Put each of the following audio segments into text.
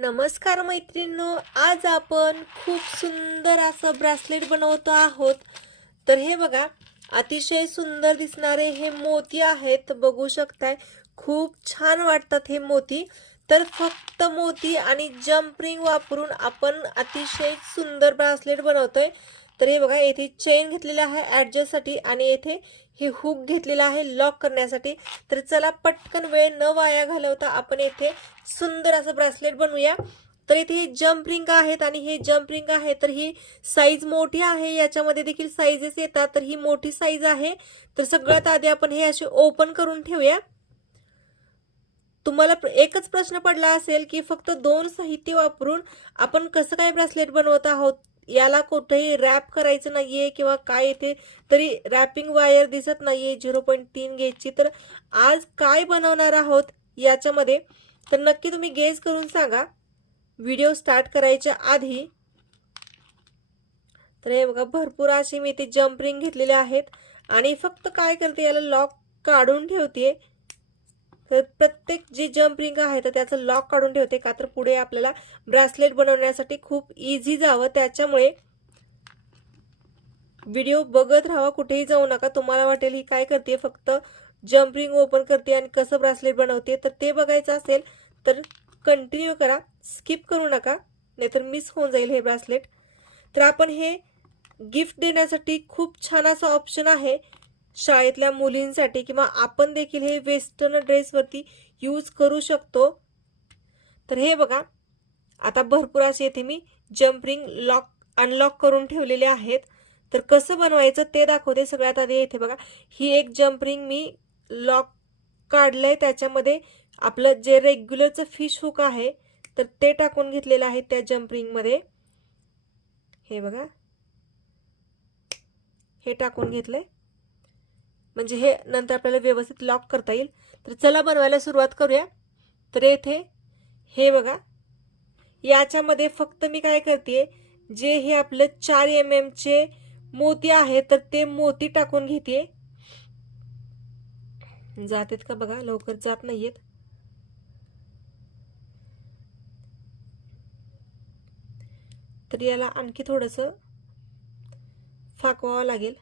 नमस्कार मैत्रिणींनो आज आपण खूप सुंदर असं ब्रासलेट बनवतो आहोत. तर हे बघा अतिशय सुंदर दिसणारे हे मोती आहेत. बघू शकताय खूप छान वाटतात हे मोती. तर फक्त मोती आणि जम्प रिंग वापरून आपण अतिशय सुंदर ब्रासलेट बनवतोय. तर हे बघा येथे चेन घेतलेला आहे ॲडजस्टसाठी आणि येथे हे हुक घेतलेला आहे लॉक करण्यासाठी. तर चला पटकन वेळ न वाया घालवता आपण येथे सुंदर असं ब्रॅसलेट बनवूया. तर इथे हे जम्प रिंग आहेत आणि हे जम्प रिंग आहे तर ही साईज मोठी आहे. याच्यामध्ये देखील साईजेस येतात तर ही मोठी साईज आहे. तर सगळ्यात आधी आपण हे असे ओपन करून ठेवूया. तुम्हाला एकच प्रश्न पडला असेल की फक्त दोन साहित्य वापरून आपण कसं काय ब्रासलेट बनवत आहोत? याला कुठेही रॅप करायचं नाहीये किंवा काय येते तरी रॅपिंग वायर दिसत नाहीये झिरो पॉईंट तीन गेजची तर आज काय बनवणार आहोत याच्यामध्ये? तर नक्की तुम्ही गेज करून सांगा. व्हिडिओ स्टार्ट करायच्या आधी. तर हे बघा भरपूर अशी मी इथे जम्प रिंग घेतलेले आहेत. आणि फक्त काय करते याला लॉक काढून ठेवते तर प्रत्येक जी जम्प रिंग आहे तर त्याचं लॉक काढून ठेवते का तर पुढे आपल्याला ब्रासलेट बनवण्यासाठी खूप इझी जावं. त्याच्यामुळे व्हिडिओ बघत राहा कुठेही जाऊ नका. तुम्हाला वाटेल ही काय करते फक्त जम्प रिंग ओपन करते आणि कसं ब्रासलेट बनवते. तर ते बघायचं असेल तर कंटिन्यू करा. स्किप करू नका नाहीतर मिस होऊन जाईल हे ब्रासलेट तर आपण हे गिफ्ट देण्यासाठी खूप छान असं ऑप्शन आहे. शाळेतल्या मुलींसाठी किंवा आपण देखील हे वेस्टर्न ड्रेसवरती यूज करू शकतो. तर हे बघा आता भरपूर असे येथे मी जम्परिंग लॉक अनलॉक करून ठेवलेले आहेत. तर कसं बनवायचं ते दाखवते सगळ्यात आधी येथे बघा. ही एक जम्परिंग मी लॉक काढलंय. त्याच्यामध्ये आपलं जे रेग्युलरचं फिश हुक आहे तर ते टाकून घेतलेलं आहे त्या जम्परिंगमध्ये हे बघा. हे टाकून घेतलंय. म्हणजे हे नंतर आपल्याला व्यवस्थित लॉक करता येईल. तर चला बनवायला सुरुवात करूया. तर येथे हे बघा. याच्यामध्ये फक्त मी काय करते जे हे आपलं चार एम एमचे मोती आहे तर ते मोती टाकून घेते जातेत का बघा लवकर जात नाहीयेत. तर याला आणखी थोडस फाकवावं लागेल.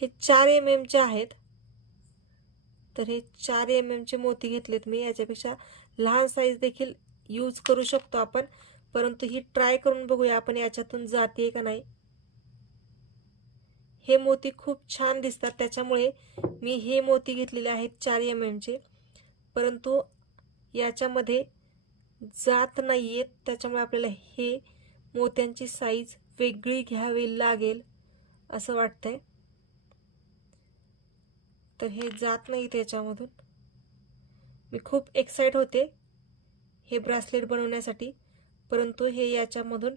हे चार एम एमचे आहेत. तर हे चार एम एमचे मोती घेतलेत मी. याच्यापेक्षा लहान साईज देखील यूज करू शकतो आपण. परंतु ही ट्राय करून बघूया आपण याच्यातून जाते का नाही. हे मोती खूप छान दिसतात. त्याच्यामुळे मी हे मोती घेतलेले आहेत चार एम एमचे परंतु याच्यामध्ये जात नाही आहेत त्याच्यामुळे आपल्याला हे मोत्यांची साईज वेगळी घ्यावी लागेल असं वाटतंय. तर हे जात नाही त्याच्यामधून. मी खूप एक्साइट होते हे ब्रासलेट बनवण्यासाठी परंतु हे याच्यामधून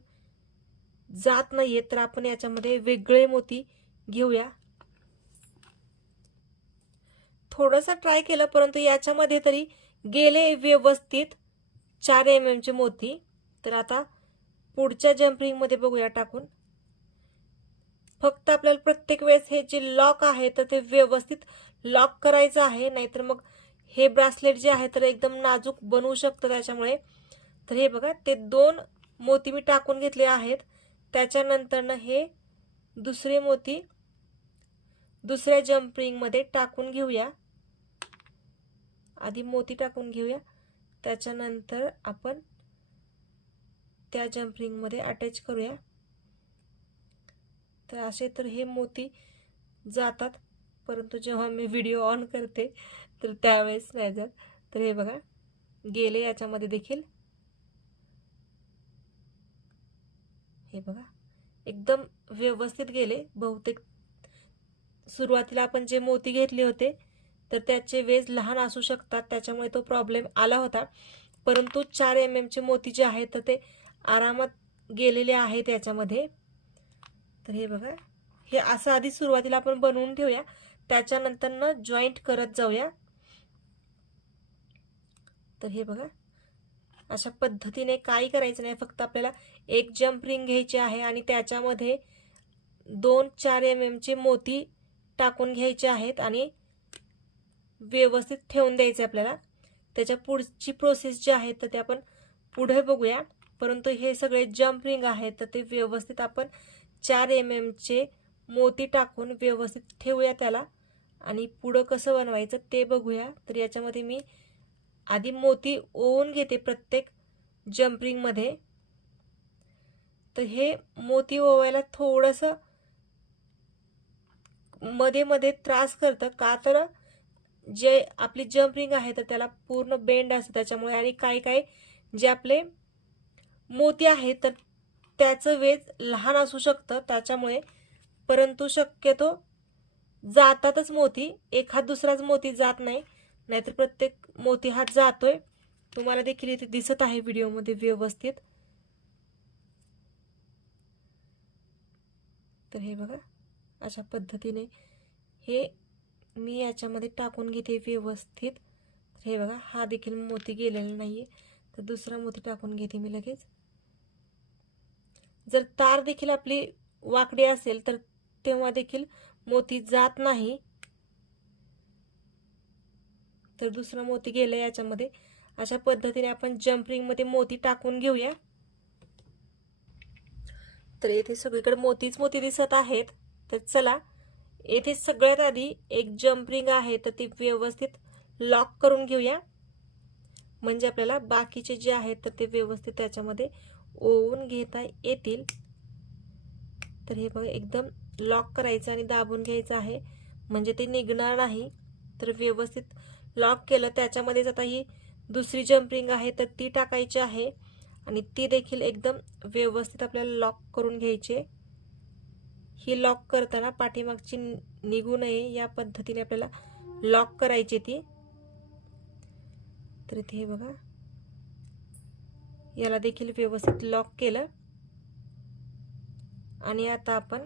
जात नाही आहे तर आपण याच्यामध्ये वेगळे मोती घेऊया. थोडंसं ट्राय केलं परंतु याच्यामध्ये तरी गेले व्यवस्थित चार एम एमचे मोती. तर आता पुढच्या जम्परिंगमध्ये बघूया टाकून. फक्त आपल्याला प्रत्येक वेळेस हे जे लॉक आहे तर ते व्यवस्थित लॉक करायचं आहे नाहीतर मग हे ब्रासलेट जे आहे तर एकदम नाजूक बनवू शकतं त्याच्यामुळे. तर हे बघा ते दोन मोती मी टाकून घेतले आहेत. त्याच्यानंतरनं हे दुसरे मोती दुसऱ्या जम्परिंगमध्ये टाकून घेऊया. आधी मोती टाकून घेऊया. त्याच्यानंतर आपण त्या जम्परिंगमध्ये अटॅच करूया. तर असे तर हे मोती जातात. परंतु जेव्हा मी व्हिडिओ ऑन करते तर त्यावेळेस नाही जर तर हे बघा गेले याच्यामध्ये देखील. हे बघा एकदम व्यवस्थित गेले. बहुतेक सुरुवातीला आपण जे मोती घेतले होते तर त्याचे वेज लहान असू शकतात त्याच्यामुळे तो प्रॉब्लेम आला होता. परंतु चार एम एमचे मोती जे आहेत तर ते आरामात गेलेले आहेत याच्यामध्ये. तर हे बघा हे असं आधी सुरुवातीला आपण बनवून ठेवूया. त्याच्यानंतर ना जॉईंट करत जाऊया. तर हे बघा अशा पद्धतीने काही करायचं नाही. फक्त आपल्याला एक जम्प रिंग घ्यायची आहे आणि त्याच्यामध्ये दोन चार एम एमचे मोती टाकून घ्यायचे आहेत आणि व्यवस्थित ठेवून द्यायचे आपल्याला. त्याच्या पुढची प्रोसेस जी आहे तर ते आपण पुढे बघूया. परंतु हे सगळे जम्प रिंग आहेत तर ते व्यवस्थित आपण चार एम एमचे मोती टाकून व्यवस्थित ठेवूया त्याला. आणि पुढं कसं बनवायचं ते बघूया. तर याच्यामध्ये मी आधी मोती ओवून घेते प्रत्येक जम्परिंगमध्ये. तर हे मोती ओवायला थोडंसं मध्ये मध्ये त्रास करतं. का तर जे आपली जम्परिंग आहे तर त्याला पूर्ण बेंड असतं. त्याच्यामुळे आणि काही काही जे आपले मोती आहे तर त्याचं वेज लहान असू शकतं. त्याच्यामुळे परंतु शक्यतो जातातच मोती. एखाद दुसराच मोती जात नाही. नाहीतर प्रत्येक मोती हा जातोय. तुम्हाला देखील इथे दिसत आहे व्हिडिओमध्ये व्यवस्थित. तर हे बघा अशा पद्धतीने हे मी याच्यामध्ये टाकून घेते व्यवस्थित. तर हे बघा हा देखील मोती गेलेला नाही आहे तर दुसरा मोती टाकून घेते मी लगेच. जर तार देखील आपली वाकडी असेल तर तेव्हा देखील मोती जात नाही. तर दुसरा मोती गेला याच्यामध्ये. अशा पद्धतीने आपण जम्परिंगमध्ये मोती टाकून घेऊया. तर येथे सगळीकडे मोतीच मोती दिसत आहेत. तर चला येथे सगळ्यात आधी एक जम्परिंग आहे तर ती व्यवस्थित लॉक करून घेऊया. म्हणजे आपल्याला बाकीचे जे आहेत तर ते व्यवस्थित त्याच्यामध्ये ओवून घेता येतील. तर हे बघा एकदम लॉक करायचं आणि दाबून घ्यायचं आहे. म्हणजे ते निघणार नाही. तर व्यवस्थित लॉक केलं. त्याच्यामध्येच आता ही दुसरी जम्परिंग आहे तर ती टाकायची आहे. आणि ती देखील एकदम व्यवस्थित आपल्याला लॉक करून घ्यायची आहे. ही लॉक करताना पाठीमागची निघू नये या पद्धतीने आपल्याला लॉक करायची ती. तर इथे हे बघा. याला देखील व्यवस्थित लॉक केलं. आणि आता आपण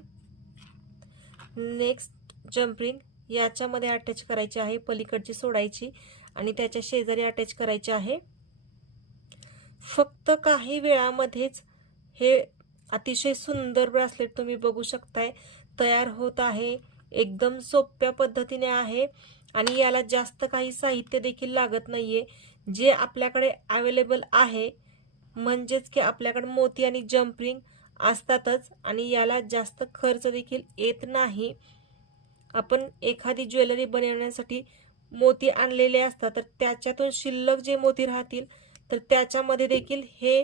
नेक्स्ट जम्परिंग याच्यामध्ये अटॅच करायची आहे पलीकडची सोडायची आणि त्याच्या शेजारी अटॅच करायचे आहे. फक्त काही वेळामध्येच हे अतिशय सुंदर ब्रासलेट तुम्ही बघू शकताय. तयार होत आहे एकदम सोप्या पद्धतीने आहे आणि याला जास्त काही साहित्य देखील लागत नाहीये. जे आपल्याकडे अवेलेबल आहे म्हणजेच की आपल्याकडे मोती आणि जम्परिंग असतातच आणि याला जास्त खर्च देखील येत नाही. आपण एखादी ज्वेलरी बनवण्यासाठी मोती आणलेले असतात तर त्याच्यातून शिल्लक जे मोती राहतील तर त्याच्यामध्ये देखील हे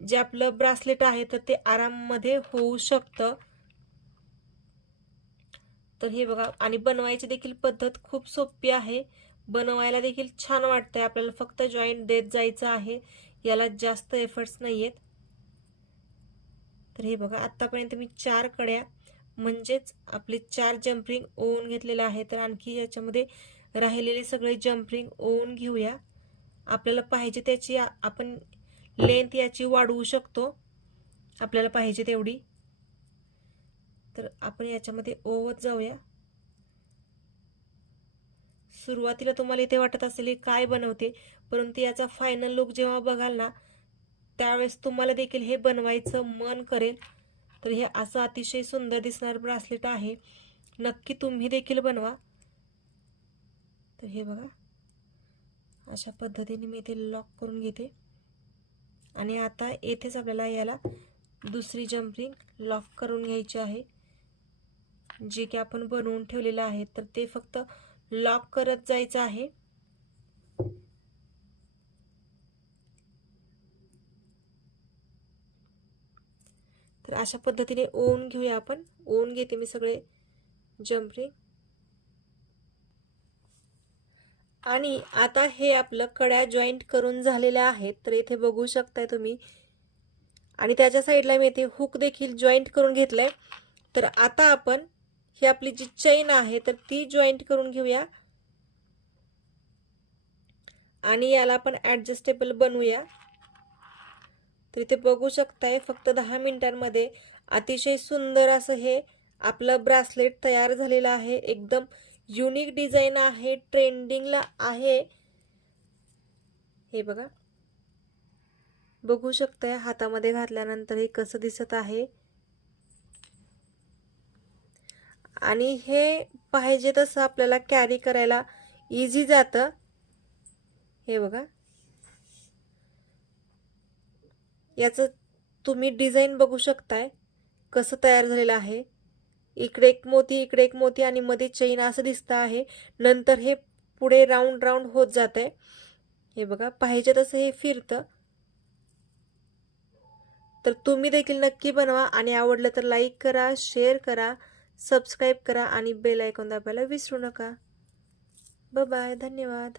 जे आपलं ब्रासलेट आहे तर ते आराममध्ये होऊ शकतं. तर हे बघा आणि बनवायची देखील पद्धत खूप सोपी आहे. बनवायला देखील छान वाटतंय आपल्याला फक्त जॉईंट देत जायचं आहे. याला जास्त एफर्ट्स नाही आहेत तर हे बघा आत्तापर्यंत मी चार कड्या म्हणजेच आपले चार जम्परिंग ओवून घेतलेलं आहे तर आणखी याच्यामध्ये राहिलेले सगळे जम्परिंग ओवून घेऊया. आपल्याला पाहिजे त्याची आपण लेंथ याची वाढवू शकतो. आपल्याला पाहिजे तेवढी. तर आपण याच्यामध्ये ओवत जाऊया. सुरुवातीला तुम्हाला इथे वाटत असेल काय बनवते परंतु याचा फायनल लुक जेव्हा बघाल ना त्यावेळेस तुम्हाला देखील हे बनवायचं मन करेल. तर हे असं अतिशय सुंदर दिसणार ब्रासलेट आहे. नक्की तुम्ही देखील बनवा. तर हे बघा. अशा पद्धतीने मी इथे लॉक करून घेते. आणि आता येथेच आपल्याला याला दुसरी जम्परिंग लॉक करून घ्यायची आहे. जे की आपण बनवून ठेवलेलं आहे. तर ते फक्त लॉक करत जायचं आहे. तर अशा पद्धतीने ओवून घेऊया आपण. ओवून घेते मी सगळे. जम्परिंग आणि आता हे आपलं कड्या जॉईंट करून झालेल्या आहेत तर इथे बघू शकताय तुम्ही. आणि त्याच्या साईडला मी इथे हुक देखील जॉईंट करून घेतलंय. तर आता आपण ही आपली जी चैन आहे तर ती जॉईंट करून घेऊया. आणि याला आपण ॲडजस्टेबल बनवूया. तर इथे बघू शकताय फक्त दहा मिनिटांमध्ये अतिशय सुंदर असं हे आपलं ब्रासलेट तयार झालेलं आहे. एकदम युनिक डिझाईन आहे ट्रेंडिंगला आहे. हे बघा. बघू शकताय हातामध्ये घातल्यानंतर हे कसं दिसत आहे. आणि हे पाहिजे तसं आपल्याला कॅरी करायला इझी जातं. हे बघा. याचं तुम्ही डिझाईन बघू शकताय. कसं तयार झालेलं आहे. इकडे एक मोती इकडे एक मोती आणि मध्ये चैन असं दिसतं आहे. नंतर हे पुढे राऊंड राऊंड होत जात आहे हे बघा पाहिजे तसं हे फिरतं. तर तुम्ही देखील नक्की बनवा आणि आवडलं तर लाईक करा शेअर करा सबस्क्राईब करा आणि बेल आयकॉन दाबायला विसरू नका. बाय धन्यवाद.